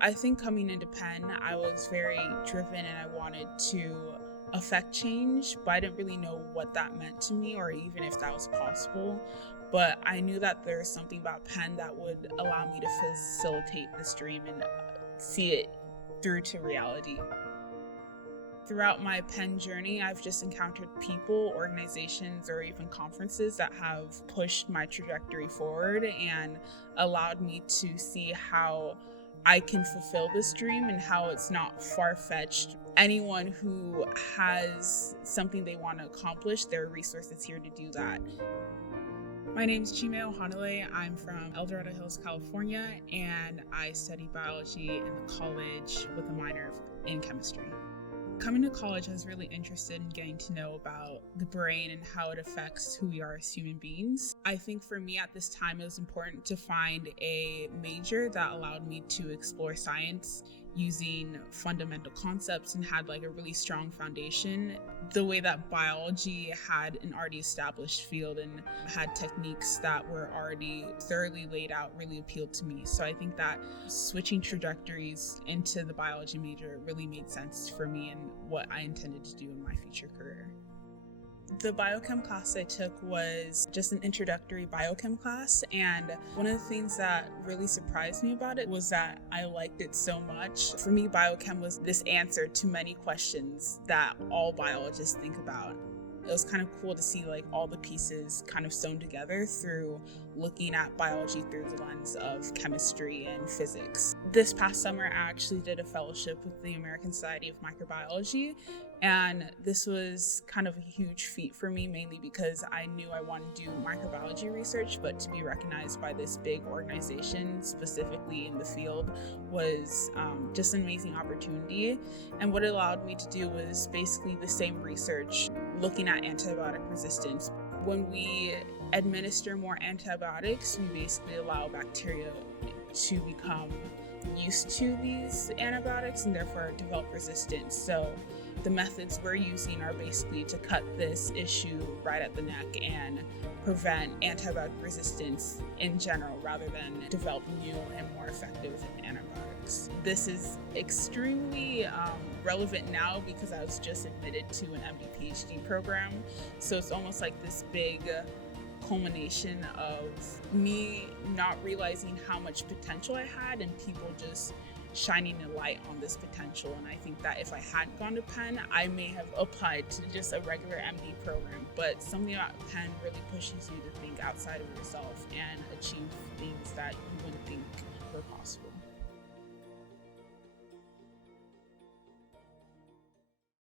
I think coming into Penn, I was very driven and I wanted to affect change, but I didn't really know what that meant to me or even if that was possible. But I knew that there's something about Penn that would allow me to facilitate this dream and see it through to reality. Throughout my Penn journey, I've just encountered people, organizations, or even conferences that have pushed my trajectory forward and allowed me to see how I can fulfill this dream and how it's not far-fetched. Anyone who has something they want to accomplish, there are resources here to do that. My name is Chiemela Ohanele. I'm from El Dorado Hills, California, and I study biology in the college with a minor in chemistry. Coming to college, I was really interested in getting to know about the brain and how it affects who we are as human beings. I think for me at this time, it was important to find a major that allowed me to explore science using fundamental concepts and had a really strong foundation. The way that biology had an already established field and had techniques that were already thoroughly laid out really appealed to me. So I think that switching trajectories into the biology major really made sense for me and what I intended to do in my future career. The biochem class I took was just an introductory biochem class, and one of the things that really surprised me about it was that I liked it so much. For me, biochem was this answer to many questions that all biologists think about. It was kind of cool to see all the pieces kind of sewn together through looking at biology through the lens of chemistry and physics. This past summer, I actually did a fellowship with the American Society of Microbiology, and this was kind of a huge feat for me, mainly because I knew I wanted to do microbiology research, but to be recognized by this big organization, specifically in the field, was just an amazing opportunity. And what it allowed me to do was basically the same research, looking at antibiotic resistance. When we administer more antibiotics, we basically allow bacteria to become used to these antibiotics and therefore develop resistance. So the methods we're using are basically to cut this issue right at the neck and prevent antibiotic resistance in general rather than develop new and more effective antibiotics. This is extremely relevant now because I was just admitted to an MD-PhD program. So it's almost like this big culmination of me not realizing how much potential I had and people just shining a light on this potential. And I think that if I hadn't gone to Penn, I may have applied to just a regular MD program. But something about Penn really pushes you to think outside of yourself and achieve things that you wouldn't